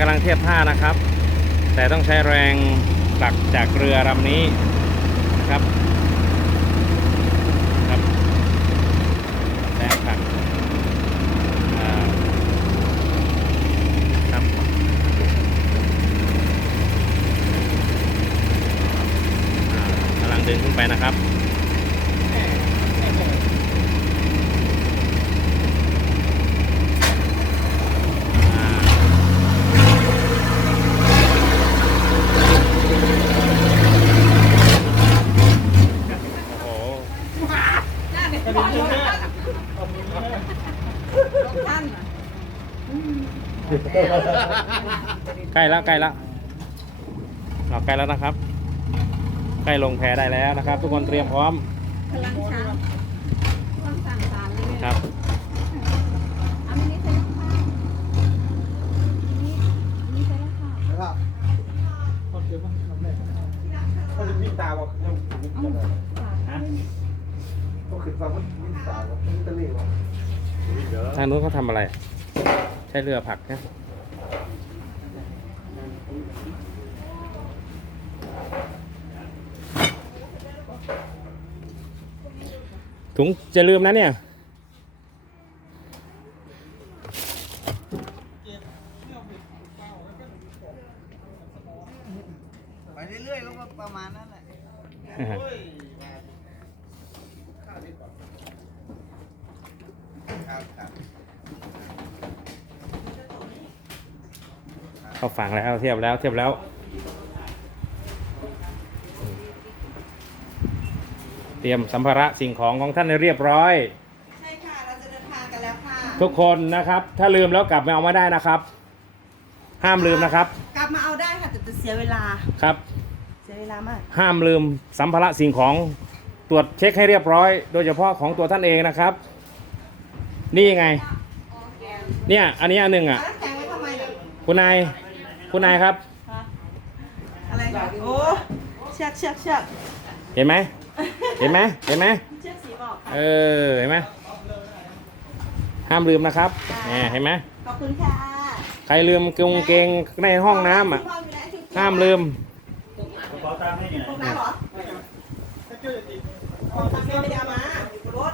กำลังเทียบท่านะครับ แต่ต้องใช้แรงผลักจากเรือลำนี้นะครับครับแรงผลักครับอ่ากำลังดึงขึ้นไปนะครับ ท่านใกล้แล้วใกล้แล้วเราใกล้แล้วนะครับ ใกล้ลงแพได้แล้วนะครับ ทุกคนเตรียมพร้อมพลังช้างต้องสั่งสารเลยเนี่ยครับเอาไม่ได้ใส่ราคานี่นี่ใส่ราคานะครับคนเดียวมันทำได้เขาจะวิ่งตามว่ายังวิ่งกันเลยฮะก็คือฟังว่าวิ่งตามว่าวิ่งตะลี่วะ ทางนู้นเขาทำอะไร ใช้เรือผักนะถุงจะลืมนะเนี่ย ไปเรื่อยๆแล้วก็ประมาณนั้นแหละครับครับ เข้าฝั่งแล้วเทียบแล้วเทียบแล้วเตรียมสัมภาระสิ่งของของท่านให้เรียบร้อย ใช่ค่ะ เราจะเดินทางกันแล้วค่ะทุกคนนะครับ ถ้าลืมแล้วกลับมาเอาไม่ได้นะครับ ห้ามลืมนะครับ กลับมาเอาได้ค่ะแต่จะเสียเวลา ครับ เสียเวลามาก ห้ามลืมสัมภาระสิ่งของตรวจเช็คให้เรียบร้อย โดยเฉพาะของตัวท่านเองนะครับ นี่ไง เนี่ย อันนี้อันหนึ่งอะ แล้วแข็งไว้ทำไมเนี่ยคุณนาย คุณนายครับฮะอะไรคะโอ้เชือกเชือกเชือกเห็นไหม เห็นไหม เห็นไหม เชือกสีออกค่ะ เออ เห็นไหม ห้ามลืมนะครับแหมเห็นไหม ขอบคุณค่ะใครลืมกงเกงในห้องน้ำอะ ห้ามลืม ขอตามให้เนี่ยพวกน้ำเหรอของทำไม่ได้เอามาอยู่บนรถ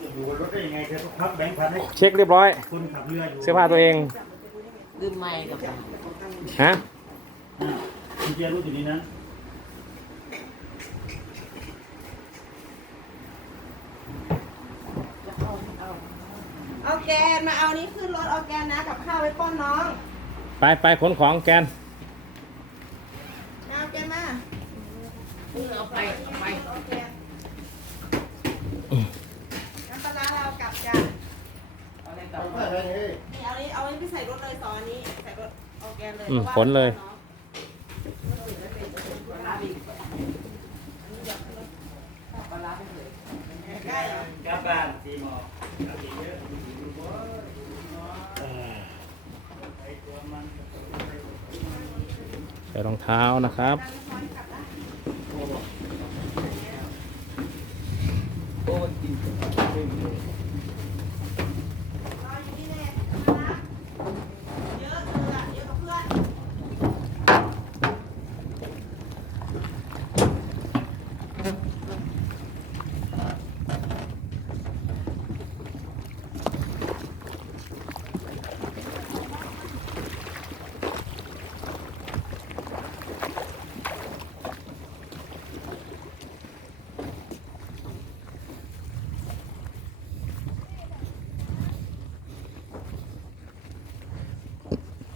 อยู่บนรถได้ยังไงจะพับแบงค์พันให้เช็คเรียบร้อยคนขับเรืออยู่เสื้อผ้าตัวเอง ดื่มไม่กับฮะคุณเจียรู้อยู่นี่นะเอาแกนมาเอานี้ขึ้นรถเอาแกนนะกับข้าวไว้ป้อนน้องไปไปขนของแกนเอาแกนมาเอาไปเอาไปเอาแกนน้ำปลาร้าเรากลับจ้ะนี่เอานี้เอานี้ไปใส่รถเลยสองอันนี้ใส่รถเอาแกนเลยอืมพราะว่าขนเลยใกล้เหรอกลับบ้านสีหมอใส่รองเท้านะครับรออยู่นี่แน่นะเยอะเธออะเยอะกับเพื่อน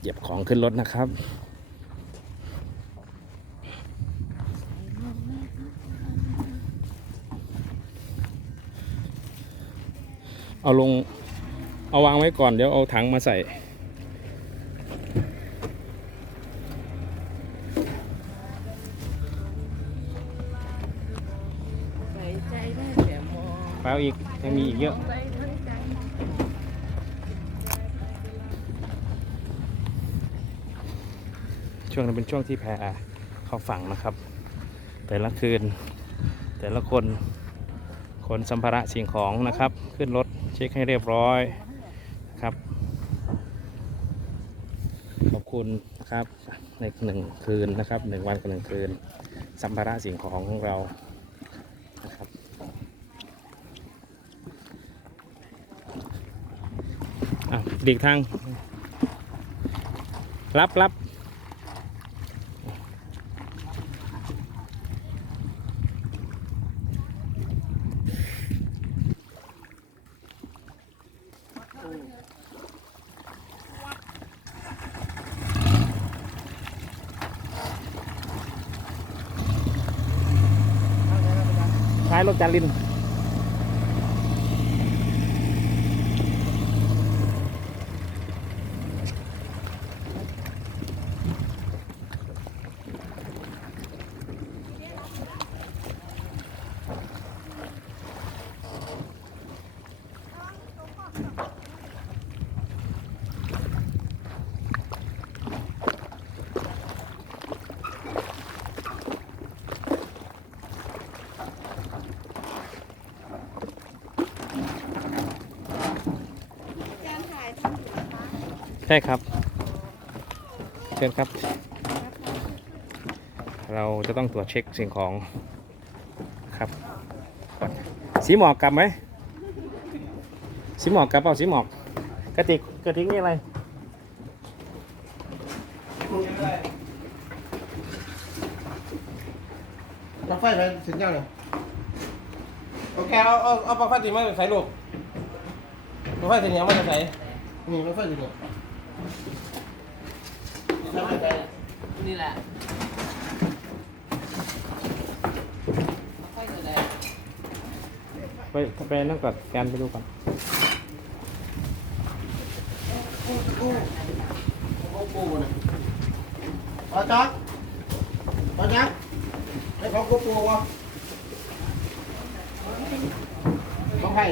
เหยียบของขึ้นรถนะครับ เอาลง เอาวางไว้ก่อนเดี๋ยวเอาถังมาใส่ใส่ใจได้แต่มองไปเอาอีกยังมีอีกเยอะ ช่วงนั้นเป็นช่วงที่แพเข้าฝั่งนะครับ แต่ละคืน แต่ละคนขนสัมภาระสิ่งของนะครับ ขึ้นรถเช็คให้เรียบร้อยนะครับ ขอบคุณนะครับในหนึ่งคืนนะครับหนึ่งวันกับหนึ่งคืน สัมภาระสิ่งของของเรานะครับอะดีกทางรับรับ จาริน การถ่ายทำอยู่นะคะ ใช่ครับ เชิญครับ เราจะต้องตรวจเช็คสิ่งของครับ สีหมอกกลับไหมสีหมอกกลับเปล่าสีหมอกกระติกกระติกนี่อะไรปลั๊กไฟไปเสร็จยังเลยโอเคเอาเอาเอาปลั๊กไฟติดมาใส่ลูกปลั๊กไฟติดยังมาใส่นี่ปลั๊กไฟติดเนี่ย นี่แหละค่อยจะได้ไปไปนั่งก่อนแกนไปดูก่อนโอ้โหเนี่ยเอาจ๊อกเอาจ๊อกไอ้ของกูปูวะของใคร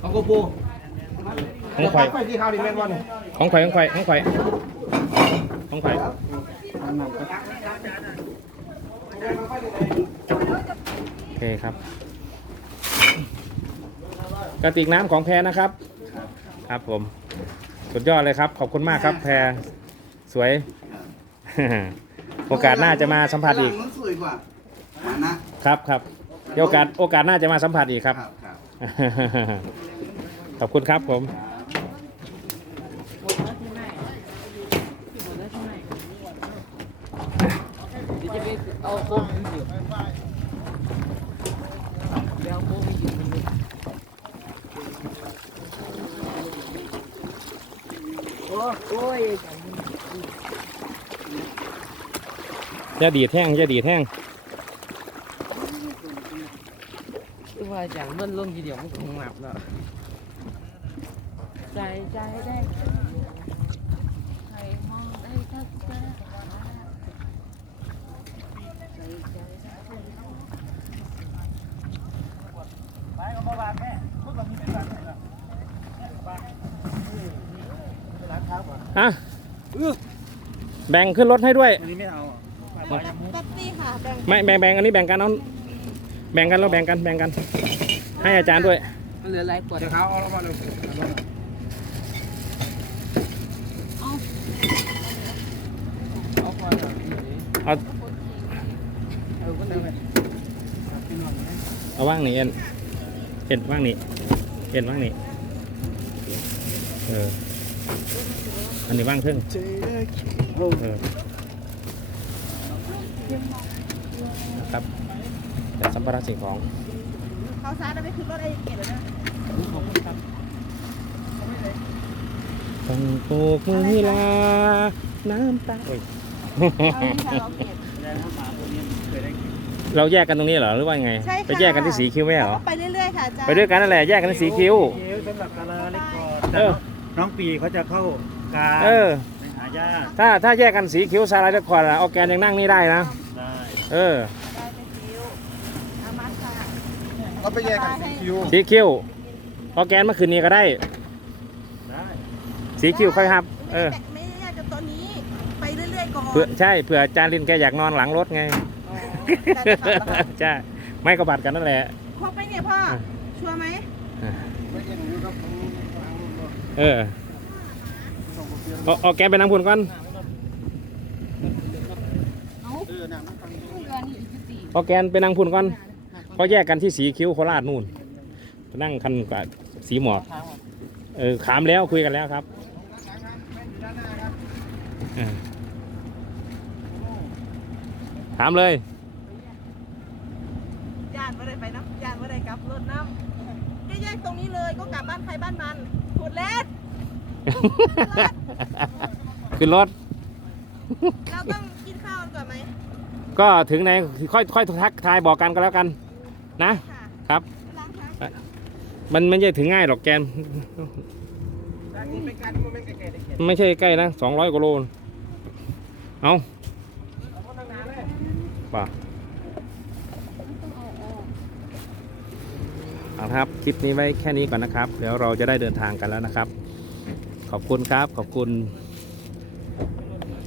ของกูปู ของข่อยไฟที่เขาดีแม่นวันของข่อยของข่อยของข่อยของข่อยโอเคครับ กระติกน้ำของแพรนะครับ ครับผม สุดยอดเลยครับ ขอบคุณมากครับ แพรสวย โอกาสหน้าจะมาสัมผัสอีกมันสวยกว่ามานะครับครับเดี๋ยวโอกาสโอกาสหน้าจะมาสัมผัสอีกครับครับครับขอบคุณครับผมหมดแล้วใช่ไหมหมดแล้วใช่ไหม เดี๋ยวจะไปเอาโค้งเดี๋ยวเดี๋ยวโค้งยืนตรงนี้โอ้โอ้ยอย่าดีแท่งอย่าดีแท่งว่าอย่างเบิ้ลลงทีเดียวมันคงหลับแล้วใจใจได้ใครมองได้ทักษะ อะแบ่งขึ้นรถให้ด้วยวันนี้ไม่เอาแป๊บซี่ค่ะ แบ่งไม่แบ่งแบ่งอันนี้แบ่งกันเอาแบ่งกันเราแบ่งกันแบ่งกัน ให้อาจารย์ด้วยเหลือหลายขวดเดี๋ยวเขาเอาแล้วมาเอาขวดเหรอเอา เอาก็ได้เอาว่างนี่เอ็นเอ็นว่างนี่เอ็นว่างนี่เอออันนี้ว่างครึ่งเออนะครับแต่สัมภาระสิ่งของเขาซ้ายแล้วไปขึ้นรถไอ้เกดเลยนะต้องปลูกมือลา น้ำตาโอ้ย เอานี่ค่ะเราเกดเราแยกกันตรงนี้เหรอหรือว่ายังไง ใช่ค่ะไปแยกกันที่สีคิ้วไหมเหรอ เราก็ไปเรื่อยๆค่ะอาจารย์ไปด้วยกันนั่นแหละแยกกันที่สีคิ้วเยอะสำหรับกาลาเล็กก่อนเออ น้องปีเขาจะเข้ากลางเออไปหายากถ้าถ้าแยกกันสีคิ้วซาลายตะคอนอะออร์แกนยังนั่งนี่ได้นะ ได้เออ ได้ไปคิวอามัดค่ะเราไปแยกกันสีคิวสีคิ้วออร์แกนเมื่อคืนนี้ก็ได้ ได้สีคิ้วค่อยครับ เออ ไม่ได้แยกกันตัวนี้ ไปเรื่อยๆก่อนเผื่อใช่เผื่ออาจารย์ลินแกอยากนอนหลังรถไง ใช่ไม่ก็บัดกันนั่นแหละครบไหมเนี่ยพ่อ ชัวร์ไหมไม่ใช่หนูครับผมเออส่งกูเปลี่ยนเอาเอาแกนไปนั่งพุ่นก่อนเอ้าเรือนี่อีกสี่เอาแกนไปนั่งพุ่นก่อนเขาแยกกันที่สีคิ้วโคราชนู่นไปนั่งคันกับสีหมอกเออขามแล้วคุยกันแล้วครับเออถามเลย ญาติไม่ได้ไปน้ำญาติไม่ได้กลับรถน้ำ ก็แยกตรงนี้เลยก็กลับบ้านใครบ้านมันขุดเล็ดขึ้นรถ เราต้องกินข้าวกันก่อนไหมก็ถึงไหนค่อยค่อยทักทายบอกกันก็แล้วกัน นะ ค่ะครับ ล้างเท้ามันไม่ใช่ถึงง่ายหรอกแกนจากนี้ไปกันมันไม่ไกลๆได้เขียนไม่ใช่ใกล้นะสองร้อยกว่าโล เอาเอาคนทางนั้นเลยป่ะ ต้องเอาออก เอาละครับ คลิปนี้ไว้แค่นี้ก่อนนะครับ เดี๋ยวเราจะได้เดินทางกันแล้วนะครับ ขอบคุณครับ ขอบคุณ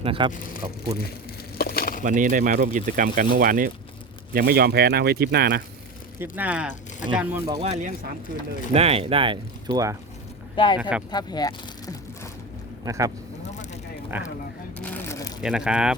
นะครับ ขอบคุณ วันนี้ได้มาร่วมกิจกรรมกันเมื่อวานนี้ ยังไม่ยอมแพ้นะไว้ทริปหน้านะคลิปหน้าอาจารย์มนต์บอกว่าเลี้ยงสามคืนเลย ได้ได้ชัวร์ ได้นะครับถ้าแพ้ นะครับมันก็มาไกลๆมันก็มาเราให้ดูเลยโอเคนะครับ